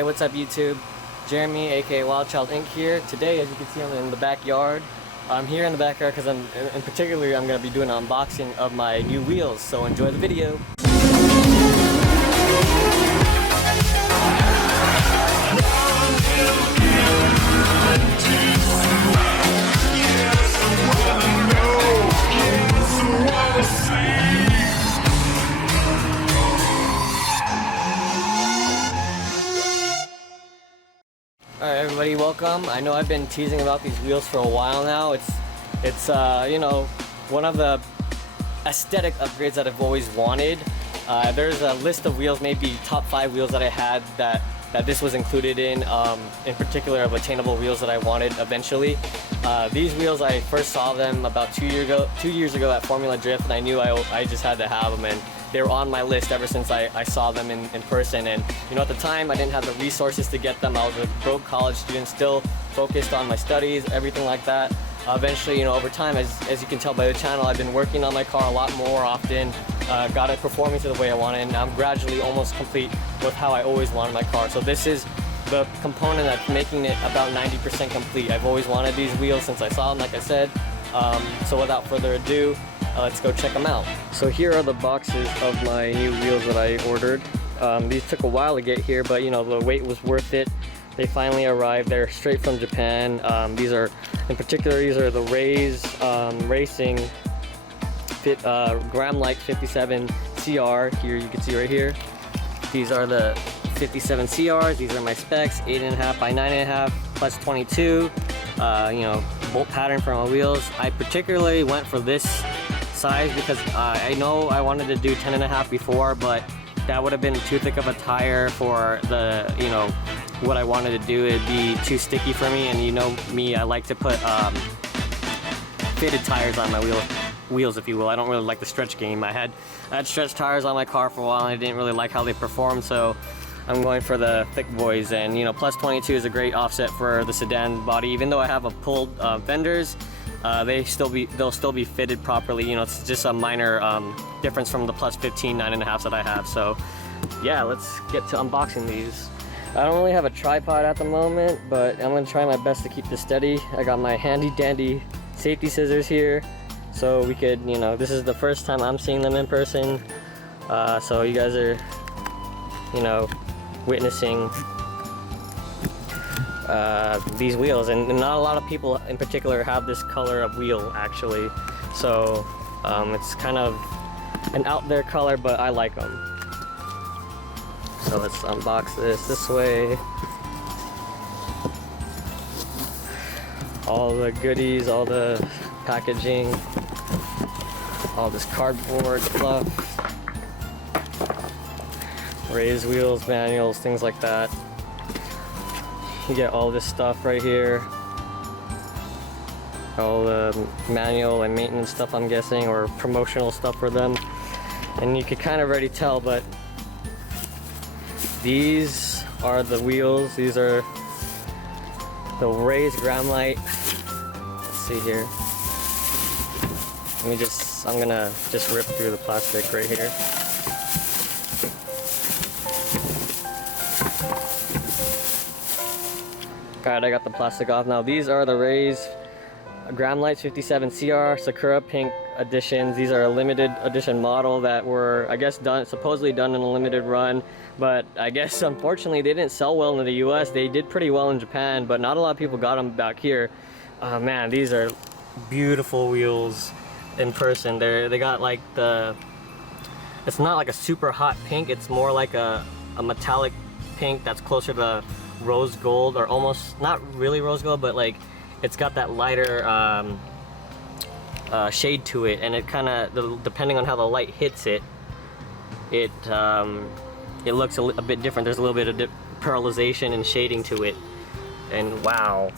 Hey, what's up YouTube? Jeremy, aka Wild Child Inc. here. Today, as you can see, I'm in the backyard. I'm here in the backyard because I'm going to be doing an unboxing of my new wheels, so enjoy the video. Alright everybody, welcome. I know I've been teasing about these wheels for a while now. It's you know, one of the aesthetic upgrades that I've always wanted. There's a list of wheels, maybe top 5 wheels that I had that this was included in particular of attainable wheels that I wanted eventually. These wheels, I first saw them about 2 years ago at Formula Drift, and I knew I just had to have them, and they were on my list ever since I saw them in person. And you know, at the time I didn't have the resources to get them. I was a broke college student, still focused on my studies, everything like that. Eventually, you know, over time, as you can tell by the channel, I've been working on my car a lot more often, got it performing to the way I wanted, and I'm gradually almost complete with how I always wanted my car. So this is the component that's making it about 90% complete. I've always wanted these wheels since I saw them, like I said. So without further ado, let's go check them out. So here are the boxes of my new wheels that I ordered. These took a while to get here, but you know, the wait was worth it. They finally arrived. They're straight from Japan. These are, in particular, these are the Rays Racing Gram-Light 57 CR. Here you can see right here. These are the 57 CRs. These are my specs: 8.5 by 9.5 plus 22. You know, bolt pattern for my wheels. I particularly went for this size because I know I wanted to do 10.5 before, but that would have been too thick of a tire for the, you know, what I wanted to do. It'd be too sticky for me, and you know me, I like to put fitted tires on my wheels, if you will. I don't really like the stretch game. I had stretch tires on my car for a while, and I didn't really like how they performed, so I'm going for the thick boys. And you know, plus 22 is a great offset for the sedan body. Even though I have a pulled fenders, they'll still be fitted properly. You know, it's just a minor difference from the plus 15 9.5s that I have. So yeah, let's get to unboxing these. I don't really have a tripod at the moment, but I'm gonna try my best to keep this steady. I got my handy dandy safety scissors here, so we could, you know, this is the first time I'm seeing them in person, so you guys are, you know, witnessing these wheels, and not a lot of people in particular have this color of wheel actually, so it's kind of an out there color, but I like them. So let's unbox this way. All the goodies, all the packaging, all this cardboard fluff, raised wheels, manuals, things like that. You get all this stuff right here. All the manual and maintenance stuff, I'm guessing, or promotional stuff for them. And you could kind of already tell, but these are the wheels. These are the Rays Gram-Light. Let's see here. I'm gonna just rip through the plastic right here. Alright, I got the plastic off now. These are the Rays Gram-Light 57 CR Sakura Pink editions. These are a limited edition model that were, I guess, supposedly done in a limited run, but I guess unfortunately they didn't sell well in the US. They did pretty well in Japan, but not a lot of people got them back here. Man, these are beautiful wheels in person. They got like it's not like a super hot pink, it's more like a metallic pink that's closer to rose gold, or almost not really rose gold, but like it's got that lighter shade to it, and it kind of, depending on how the light hits it, it looks a bit different. There's a little bit of pearlization and shading to it, and wow,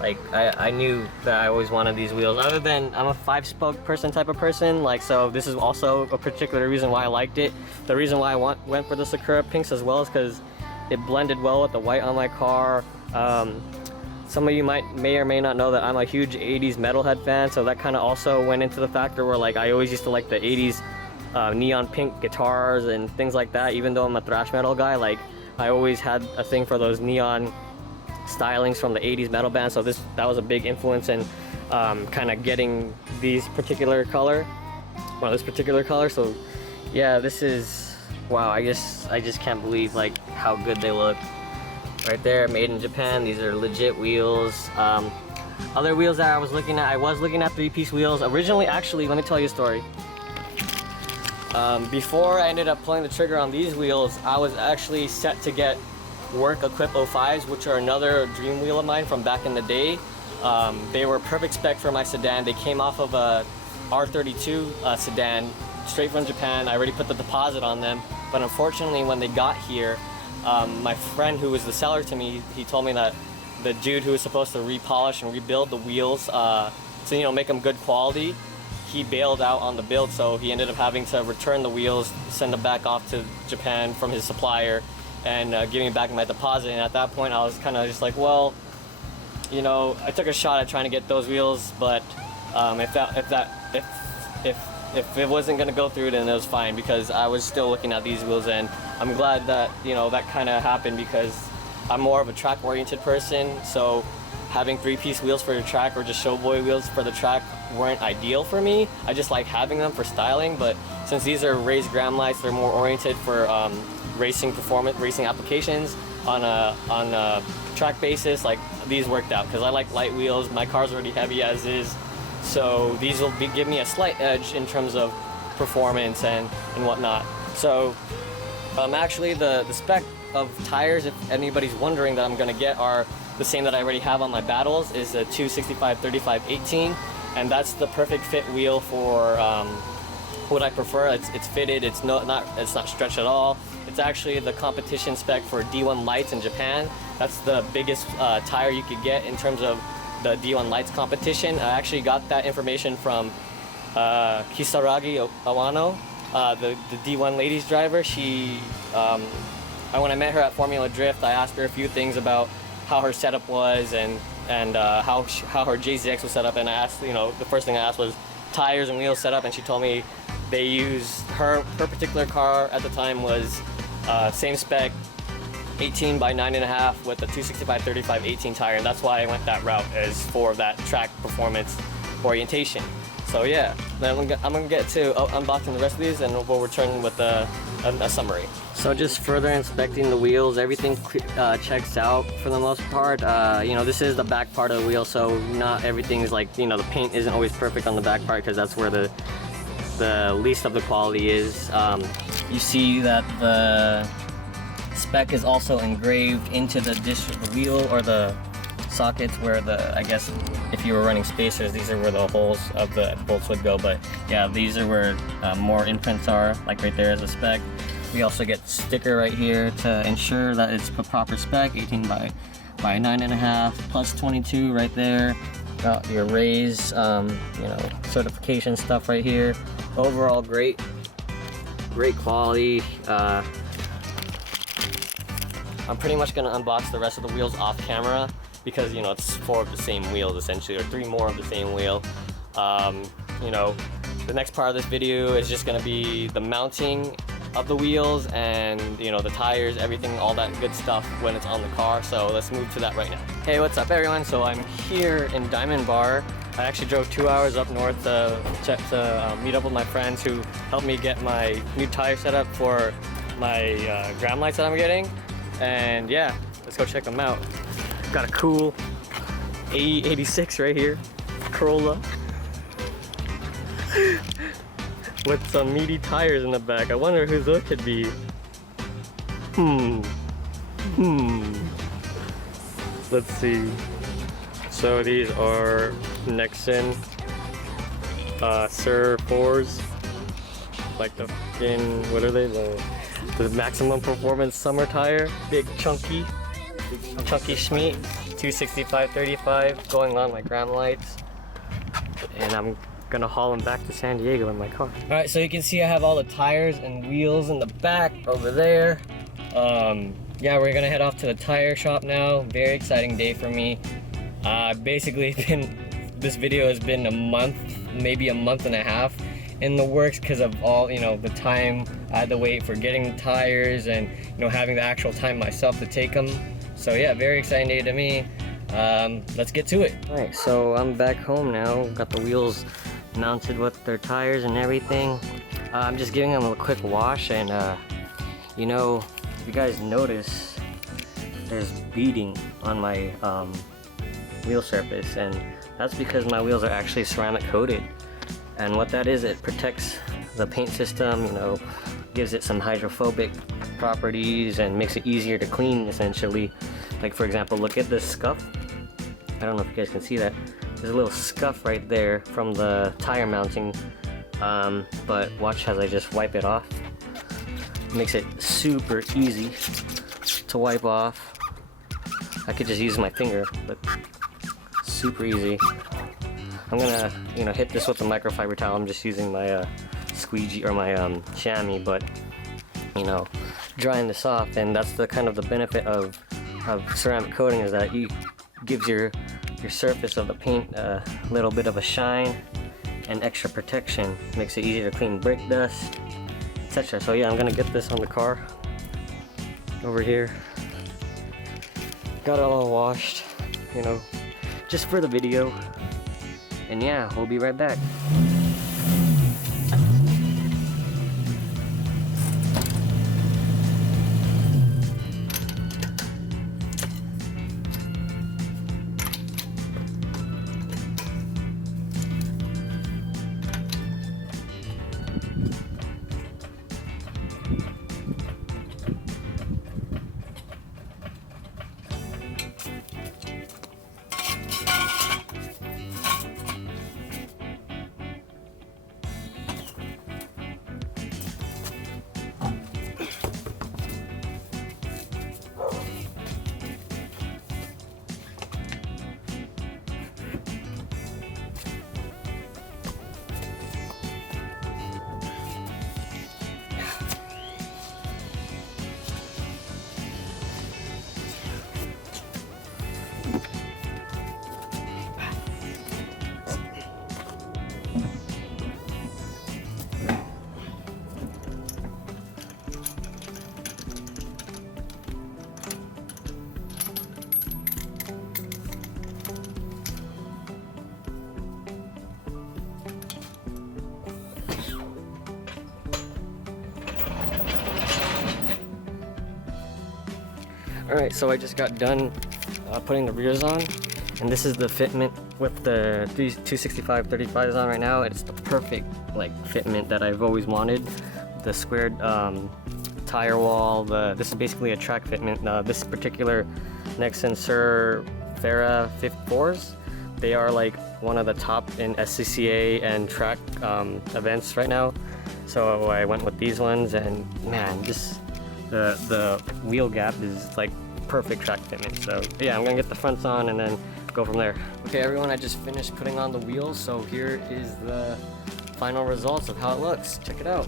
like I knew that I always wanted these wheels. Other than I'm a 5-spoke person type of person, like, so this is also a particular reason why I liked it. The reason why I went for the Sakura pinks as well is because it blended well with the white on my car. Some of you may or may not know that I'm a huge 80s metalhead fan, so that kind of also went into the factor where, like, I always used to like the 80s neon pink guitars and things like that. Even though I'm a thrash metal guy, like, I always had a thing for those neon stylings from the 80s metal band, so that was a big influence in kind of getting this particular color. So yeah, this is, wow, I just can't believe like how good they look. Right there, made in Japan. These are legit wheels. Other wheels that I was looking at 3-piece wheels. Originally, actually, let me tell you a story. Before I ended up pulling the trigger on these wheels, I was actually set to get work equip 05s, which are another dream wheel of mine from back in the day. They were perfect spec for my sedan. They came off of a R32 sedan, straight from Japan. I already put the deposit on them, but unfortunately when they got here, my friend who was the seller to me, he told me that the dude who was supposed to repolish and rebuild the wheels to make them good quality, he bailed out on the build, so he ended up having to return the wheels, send them back off to Japan from his supplier, and give me back my deposit. And at that point I was kind of just like, well, I took a shot at trying to get those wheels, but if it wasn't gonna go through, then it was fine, because I was still looking at these wheels, and I'm glad that that kind of happened, because I'm more of a track-oriented person. So having 3-piece wheels for the track or just showboy wheels for the track weren't ideal for me. I just like having them for styling, but since these are raised gram lights, they're more oriented for racing applications on a track basis. Like, these worked out because I like light wheels. My car's already heavy as is, so these will give me a slight edge in terms of performance and whatnot. So actually the spec of tires, if anybody's wondering, that I'm gonna get are the same that I already have on my battles, is a 265/35/18, and that's the perfect fit wheel for what I prefer. It's fitted. It's not stretched at all. It's actually the competition spec for D1 lights in Japan. That's the biggest tire you could get in terms of the D1 lights competition. I actually got that information from Kisaragi Awano, the D1 ladies driver. She when I met her at Formula Drift, I asked her a few things about how her setup was and how her JZX was set up, and I asked, the first thing I asked was tires and wheels setup, and she told me they used her particular car at the time was same spec 18 by 9.5 with a 265/35/18 tire, and that's why I went that route, as for that track performance orientation. So yeah, then I'm gonna get to unboxing the rest of these, and we'll return with a summary. So just further inspecting the wheels, everything checks out for the most part. This is the back part of the wheel, so not everything is like, the paint isn't always perfect on the back part, because that's where the least of the quality is. You see that the spec is also engraved into the wheel or the sockets, where I guess if you were running spacers, these are where the holes of the bolts would go. But yeah, these are where more imprints are, like right there is a spec. We also get sticker right here to ensure that it's a proper spec, 18 by 9.5 plus 22 right there. Got your raised certification stuff right here. Overall great quality. I'm pretty much gonna unbox the rest of the wheels off camera, because it's 4 of the same wheels essentially, or 3 more of the same wheel. The next part of this video is just gonna be the mounting of the wheels and the tires, everything, all that good stuff when it's on the car. So let's move to that right now. Hey, what's up everyone? So I'm here in Diamond Bar. I actually drove 2 hours up north to meet up with my friends who helped me get my new tire set up for my gram lights that I'm getting. And yeah, let's go check them out. Got a cool 86 right here, Corolla, with some meaty tires in the back. I wonder whose those could be. Let's see. So these are Nexen Sir 4s, like the what are they? The maximum performance summer tire. Big chunky Schmeat, 265/35, going on my gram lights, and I'm gonna haul them back to San Diego in my car. All right, so you can see I have all the tires and wheels in the back over there. Yeah, we're gonna head off to the tire shop now. Very exciting day for me. Basically this video has been a month, maybe a month and a half in the works, because of all the time I had to wait for getting the tires and having the actual time myself to take them. So yeah, very exciting day to me. Let's get to it. All right, so I'm back home now. Got the wheels mounted with their tires and everything. I'm just giving them a quick wash, and if you guys notice, there's beading on my wheel surface, and that's because my wheels are actually ceramic coated. And what that is, it protects the paint system, gives it some hydrophobic properties and makes it easier to clean, essentially. Like, for example, look at this scuff. I don't know if you guys can see that. There's a little scuff right there from the tire mounting, but watch as I just wipe it off. It makes it super easy to wipe off. I could just use my finger, but super easy. I'm gonna, hit this with a microfiber towel. I'm just using my squeegee or my chamois, but drying this off. And that's the kind of the benefit of ceramic coating, is that it gives your surface of the paint a little bit of a shine and extra protection. Makes it easier to clean brake dust, etc. So yeah, I'm gonna get this on the car over here. Got it all washed, just for the video. And yeah, we'll be right back. Alright, so I just got done putting the rears on, and this is the fitment with the 265 35s on right now. It's the perfect fitment that I've always wanted. The squared tire wall, this is basically a track fitment. This particular Nexen Sur Farah 54s, they are one of the top in SCCA and track events right now. So I went with these ones, and man, just the wheel gap is perfect track fitment. So yeah, I'm gonna get the fronts on and then go from there. Okay everyone, I just finished putting on the wheels, so here is the final results of how it looks. Check it out.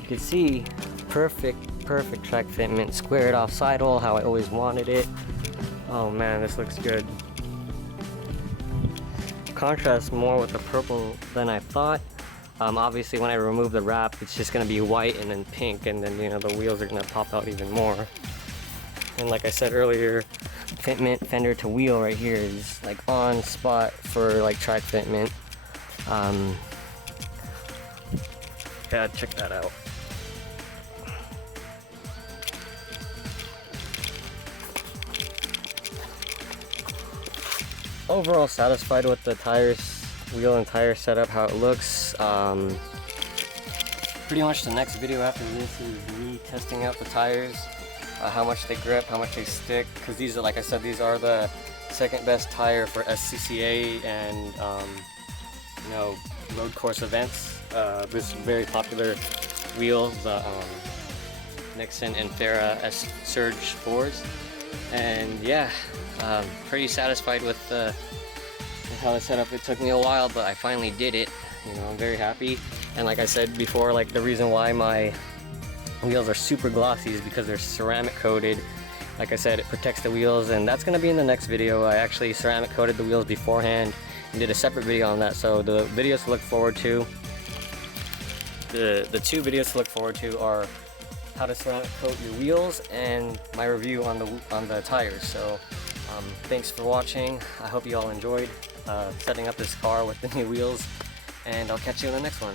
You can see perfect track fitment, squared off sidewall how I always wanted it. Oh man, this looks good. Contrasts more with the purple than I thought. Obviously when I remove the wrap, it's just going to be white and then pink, and then the wheels are going to pop out even more. And like I said earlier, fitment fender to wheel right here is on spot for track fitment. Yeah, check that out. Overall satisfied with the wheel and tire setup, how it looks. Pretty much the next video after this is me testing out the tires, how much they grip, how much they stick, because these are, like I said, these are the second best tire for SCCA and road course events. This very popular wheel, the Nexen and Farah S Surge 4s, and yeah, pretty satisfied with how it's set up. It took me a while, but I finally did it. I'm very happy. And like I said before, the reason why my wheels are super glossy is because they're ceramic coated. Like I said, it protects the wheels, and that's gonna be in the next video. I actually ceramic coated the wheels beforehand and did a separate video on that, so the videos to look forward to. The two videos to look forward to are how to ceramic coat your wheels and my review on the tires. So thanks for watching. I hope you all enjoyed setting up this car with the new wheels, and I'll catch you in the next one.